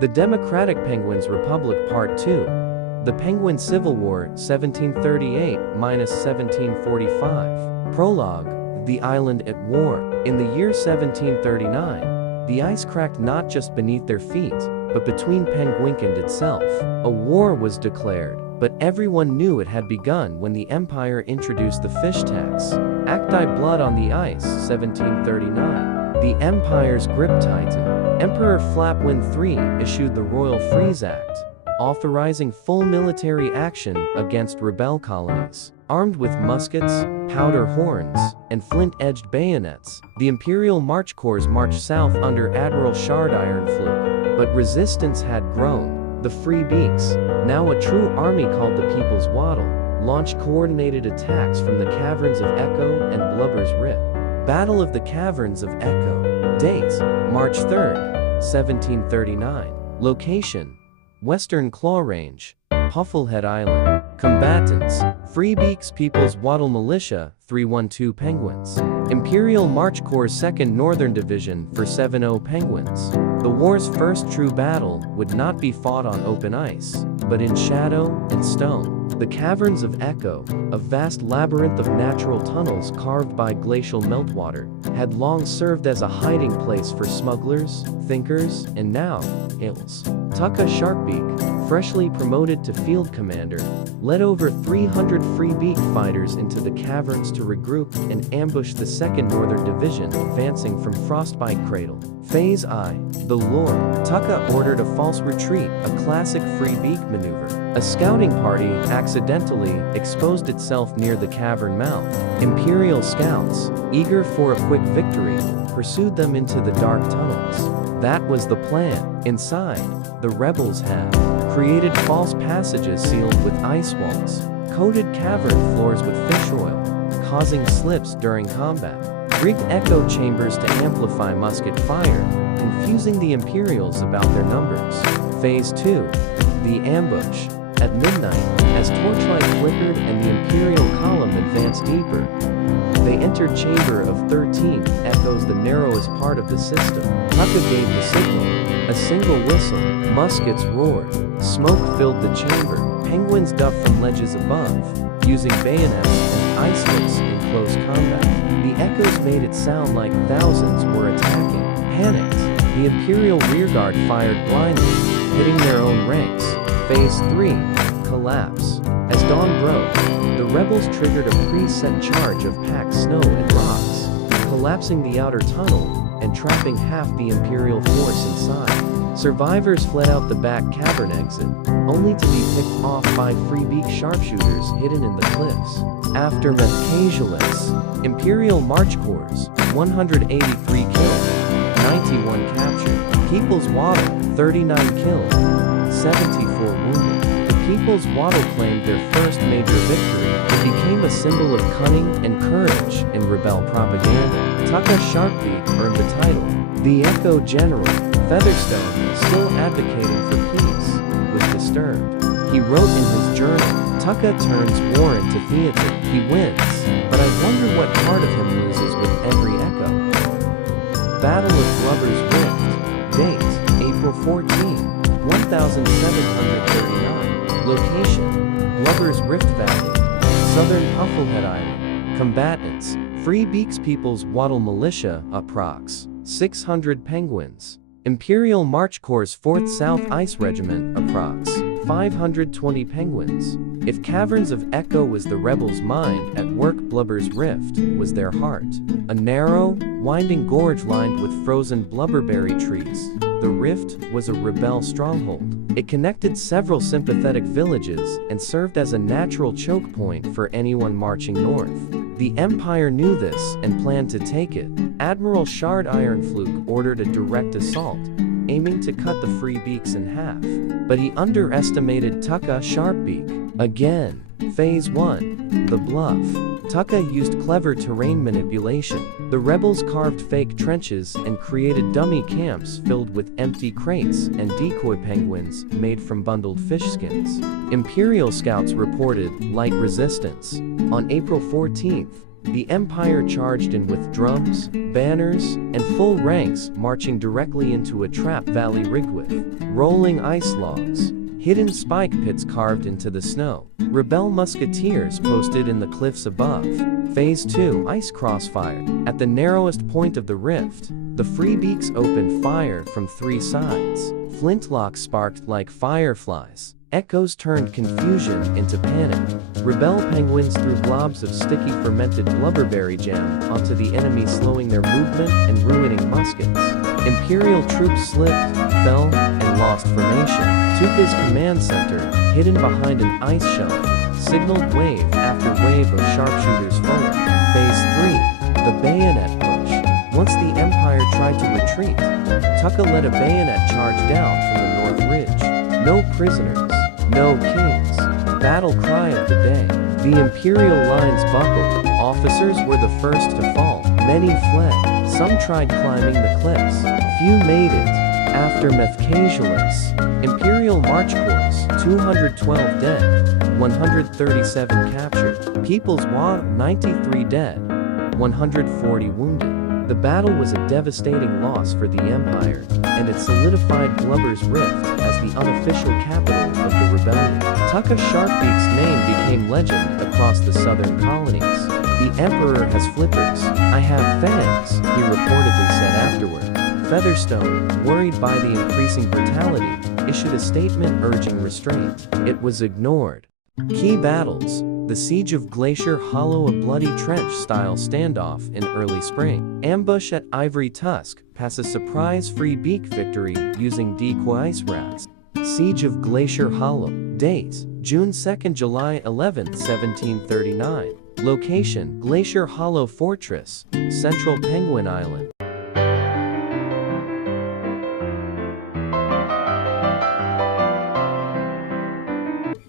The Democratic Penguins Republic Part 2. The Penguin Civil War 1738–1745. Prologue. The Island at War. In the year 1739, the ice cracked not just beneath their feet, but between Penguinkand itself. A war was declared, but everyone knew it had begun when the Empire introduced the fish tax. Acti Blood on the Ice 1739. The Empire's grip tightened. Emperor Flapwind III issued the Royal Freeze Act, authorizing full military action against rebel colonies. Armed with muskets, powder horns, and flint-edged bayonets, the Imperial March Corps marched south under Admiral Shard Ironfluke. But resistance had grown. The Free Beaks, now a true army called the People's Waddle, launched coordinated attacks from the caverns of Echo and Blubber's Rift. Battle of the Caverns of Echo. Date: March 3rd, 1739. Location: Western Claw Range, Pufflehead Island. Combatants: Free Beaks People's Waddle Militia, 312 Penguins. Imperial March Corps 2nd Northern Division for 70 Penguins. The war's first true battle would not be fought on open ice, but in shadow and stone. The Caverns of Echo, a vast labyrinth of natural tunnels carved by glacial meltwater, had long served as a hiding place for smugglers, thinkers, and now, hills. Tucka Sharpbeak, freshly promoted to field commander, led over 300 Free Beak fighters into the caverns to regroup and ambush the 2nd Northern Division advancing from Frostbite Cradle. Phase I. The Lure. Tucka ordered a false retreat, a classic Free Beak maneuver. A scouting party accidentally exposed itself near the cavern mouth. Imperial scouts, eager for a quick victory, pursued them into the dark tunnels. That was the plan. Inside, the rebels had created false passages sealed with ice walls, coated cavern floors with fish oil, causing slips during combat, rigged echo chambers to amplify musket fire, confusing the Imperials about their numbers. Phase 2. The Ambush. At midnight, as torchlight flickered and the Imperial column advanced deeper, they entered Chamber of 13, Echoes, the narrowest part of the system. Tucka gave the signal. A single whistle. Muskets roared. Smoke filled the chamber. Penguins ducked from ledges above, using bayonets and ice hooks in close combat. The echoes made it sound like thousands were attacking. Panicked, the Imperial rearguard fired blindly, hitting their own ranks. Phase 3. Collapse. As dawn broke, the rebels triggered a preset charge of packed snow and rocks, collapsing the outer tunnel and trapping half the Imperial force inside. Survivors fled out the back cavern exit, only to be picked off by Free Beak sharpshooters hidden in the cliffs. Aftermath. Casualties. Imperial March Corps, 183 killed, 91 captured. People's Waddle, 39 killed, 74 wounded. The People's Waddle claimed their first major victory. It became a symbol of cunning and courage in rebel propaganda. Tucka Sharpbeak earned the title. The Echo General, Featherstone, still advocating for peace, was disturbed. He wrote in his journal, "Tucka turns war into theater. He wins, but I wonder what part of him loses with every echo." Battle of Blubber's Rift. Date: April 14, 1739. Location: Blubber's Rift Valley, Southern Pufflehead Island. Combatants: Free Beaks People's Waddle Militia, approx. 600 Penguins. Imperial March Corps' 4th South Ice Regiment, approx. 520 Penguins. If Caverns of Echo was the rebels' mind at work, Blubber's Rift was their heart. A narrow, winding gorge lined with frozen blubberberry trees, the rift was a rebel stronghold. It connected several sympathetic villages and served as a natural choke point for anyone marching north. The Empire knew this and planned to take it. Admiral Shard Ironfluke ordered a direct assault, aiming to cut the Free Beaks in half. But he underestimated Tucka Sharpbeak. Again. Phase 1. The Bluff. Tucka used clever terrain manipulation. The rebels carved fake trenches and created dummy camps filled with empty crates and decoy penguins made from bundled fish skins. Imperial scouts reported light resistance. On April 14th, the Empire charged in with drums, banners, and full ranks, marching directly into a trap valley rigged with rolling ice logs, hidden spike pits carved into the snow, rebel musketeers posted in the cliffs above. Phase 2 Ice Crossfire. At the narrowest point of the rift, the Freebeaks opened fire from 3 sides. Flintlocks sparked like fireflies. Echoes turned confusion into panic. Rebel penguins threw globs of sticky fermented blubberberry jam onto the enemy, slowing their movement and ruining muskets. Imperial troops slipped, fell, and lost formation. Tuka's command center, hidden behind an ice shelf, signaled wave after wave of sharpshooters forward. Phase 3, the bayonet push. Once the Empire tried to retreat, Tuka led a bayonet charge down from the North Ridge. No prisoners, no kings. Battle cry of the day. The Imperial lines buckled. Officers were the first to fall. Many fled. Some tried climbing the cliffs. Few made it. Aftermath casualties. Imperial March Corps, 212 dead. 137 captured. People's War, 93 dead. 140 wounded. The battle was a devastating loss for the Empire, and it solidified Blubber's Rift as the unofficial capital of the rebellion. Tuka Sharkbeak's name became legend across the southern colonies. The Emperor has flippers. I have fans, he reportedly said afterward. Featherstone, worried by the increasing brutality, issued a statement urging restraint. It was ignored. Key battles. The Siege of Glacier Hollow, a bloody trench-style standoff in early spring. Ambush at Ivory Tusk Pass, a surprise Freebeak victory using decoy ice rats. Siege of Glacier Hollow. Date: June 2, July 11, 1739. Location: Glacier Hollow Fortress, Central Penguin Island.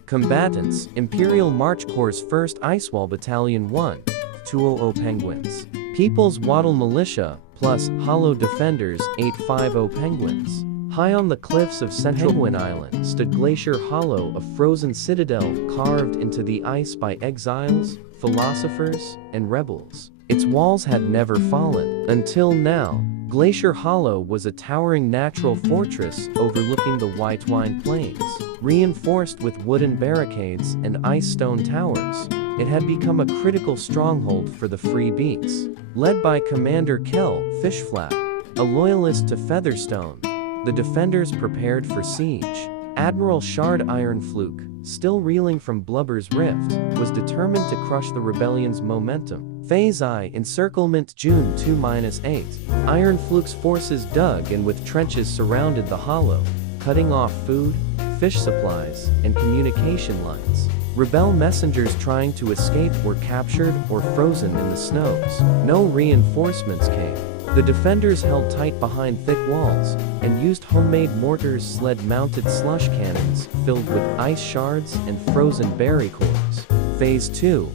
Combatants: Imperial March Corps 1st Icewall Battalion 1, 200 Penguins. People's Waddle Militia, plus Hollow Defenders, 850 Penguins. High on the cliffs of Central Penguin Island stood Glacier Hollow, a frozen citadel carved into the ice by exiles, philosophers, and rebels. Its walls had never fallen. Until now, Glacier Hollow was a towering natural fortress overlooking the Whitewine Plains. Reinforced with wooden barricades and ice stone towers, it had become a critical stronghold for the Freebeaks. Led by Commander Kell Fishflap, a loyalist to Featherstone, the defenders prepared for siege. Admiral Shard Ironfluke, still reeling from Blubber's Rift, was determined to crush the rebellion's momentum. Phase I Encirclement June 2-8. Ironfluke's forces dug in with trenches surrounded the hollow, cutting off food, fish supplies, and communication lines. Rebel messengers trying to escape were captured or frozen in the snows. No reinforcements came. The defenders held tight behind thick walls and used homemade mortars, sled-mounted slush cannons filled with ice shards and frozen berry cores. Phase 2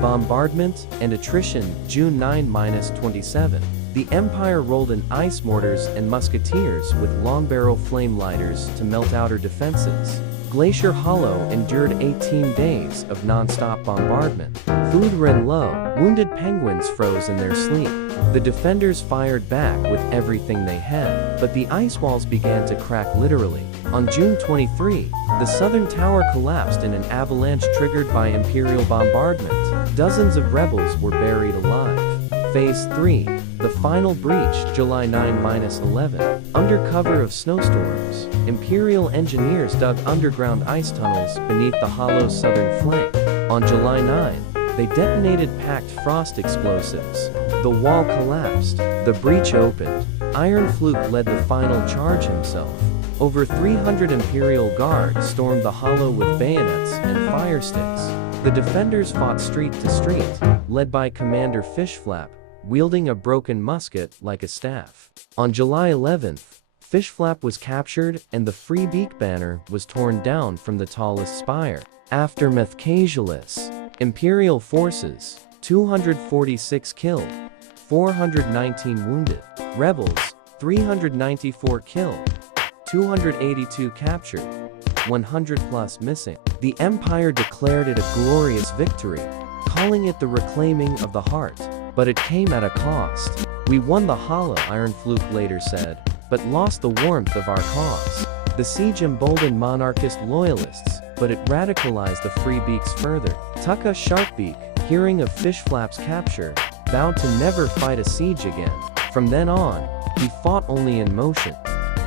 Bombardment and Attrition June 9-27. The Empire rolled in ice mortars and musketeers with long-barrel flame lighters to melt outer defenses. Glacier Hollow endured 18 days of non-stop bombardment. Food ran low. Wounded penguins froze in their sleep. The defenders fired back with everything they had, but the ice walls began to crack literally. On June 23, the southern tower collapsed in an avalanche triggered by Imperial bombardment. Dozens of rebels were buried alive. Phase 3 The Final Breach July 9-11. Under cover of snowstorms, Imperial engineers dug underground ice tunnels beneath the hollow's southern flank. On July 9, they detonated packed frost explosives. The wall collapsed. The breach opened. Ironfluke led the final charge himself. Over 300 Imperial guards stormed the hollow with bayonets and fire sticks. The defenders fought street to street, led by Commander Fishflap, wielding a broken musket like a staff. On July 11th, Fishflap was captured and the Freebeak banner was torn down from the tallest spire. Aftermath casualties. Imperial forces, 246 killed, 419 wounded. Rebels, 394 killed, 282 captured, 100 plus missing. The Empire declared it a glorious victory, calling it the reclaiming of the heart. But it came at a cost. We won the hollow, Iron Fluke later said, but lost the warmth of our cause. The siege emboldened monarchist loyalists, but it radicalized the Freebeaks further. Tucka Sharpbeak, hearing of Fishflap's capture, vowed to never fight a siege again. From then on, he fought only in motion.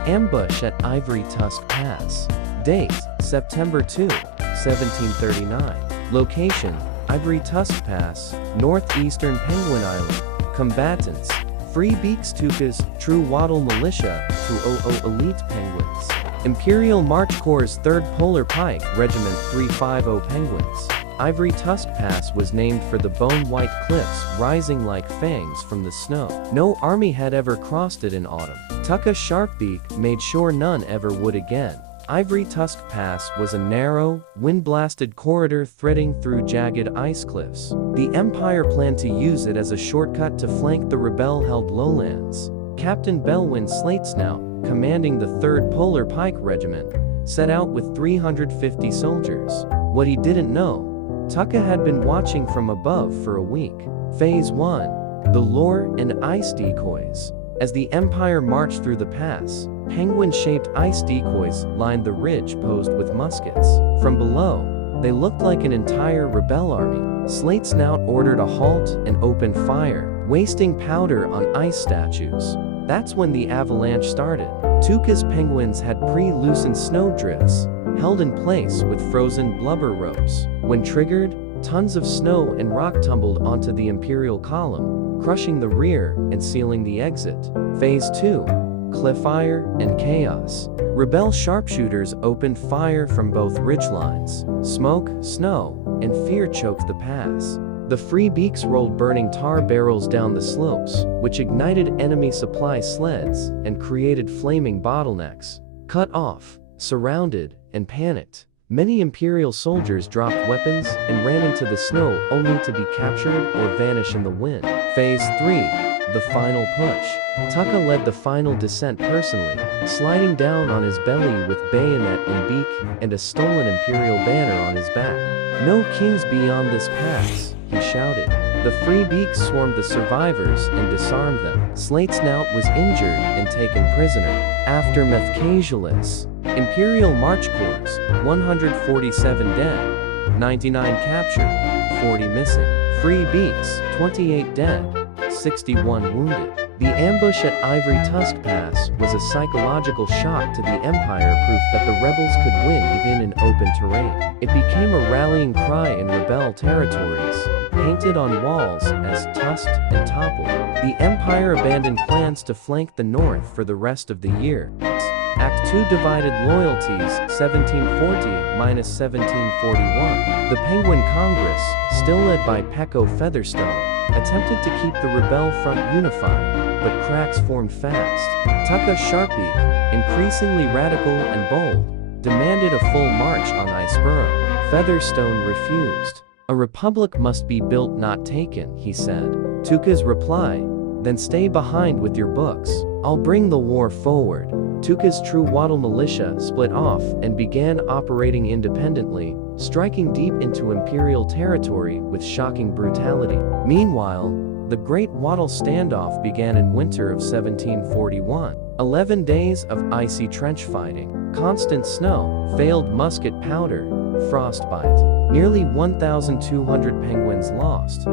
Ambush at Ivory Tusk Pass. Date, September 2, 1739. Location, Ivory Tusk Pass, northeastern Penguin Island. Combatants, Freebeaks Tukas, True Waddle Militia, 200 Elite Penguins. Imperial March Corps' 3rd Polar Pike Regiment 350 Penguins. Ivory Tusk Pass was named for the bone-white cliffs rising like fangs from the snow. No army had ever crossed it in autumn. Tucka Sharpbeak made sure none ever would again. Ivory Tusk Pass was a narrow, wind-blasted corridor threading through jagged ice cliffs. The Empire planned to use it as a shortcut to flank the rebel-held lowlands. Captain Belwyn Slatesnout, commanding the 3rd Polar Pike Regiment, set out with 350 soldiers. What he didn't know, Tucka had been watching from above for a week. Phase 1. The lure and ice decoys. As the Empire marched through the pass, penguin-shaped ice decoys lined the ridge posed with muskets. From below, they looked like an entire rebel army. Slatesnout ordered a halt and opened fire, wasting powder on ice statues. That's when the avalanche started. Tuka's penguins had pre-loosened snowdrifts, held in place with frozen blubber ropes. When triggered, tons of snow and rock tumbled onto the Imperial column, crushing the rear and sealing the exit. Phase 2. Cliffire and Chaos. Rebel sharpshooters opened fire from both ridgelines. Smoke, snow, and fear choked the pass. The Freebeaks rolled burning tar barrels down the slopes, which ignited enemy supply sleds and created flaming bottlenecks. Cut off, surrounded, and panicked, many Imperial soldiers dropped weapons and ran into the snow only to be captured or vanish in the wind. Phase 3. The final push. Tucka led the final descent personally, sliding down on his belly with bayonet and beak and a stolen Imperial banner on his back. "No kings beyond this pass," he shouted. The Freebeaks swarmed the survivors and disarmed them. Slatesnout was injured and taken prisoner. Aftermath casualties. Imperial March Corps, 147 dead, 99 captured, 40 missing. Freebeaks, 28 dead, 61 wounded. The ambush at Ivory Tusk Pass was a psychological shock to the Empire, proof that the rebels could win even in open terrain. It became a rallying cry in rebel territories, painted on walls as tusked and toppled. The Empire abandoned plans to flank the north for the rest of the year. Act 2 Divided Loyalties, 1740–1741. The Penguin Congress, still led by Pecco Featherstone, attempted to keep the rebel front unified, but cracks formed fast. Tucka Sharpbeak, increasingly radical and bold, demanded a full march on Iceborough. Featherstone refused. "A republic must be built, not taken," he said. Tuka's reply, "Then stay behind with your books. I'll bring the war forward." Tuka's True Waddle militia split off and began operating independently, striking deep into Imperial territory with shocking brutality. Meanwhile, the Great Waddle Standoff began in winter of 1741. 11 days of icy trench fighting, constant snow, failed musket powder, frostbite. Nearly 1,200 penguins lost.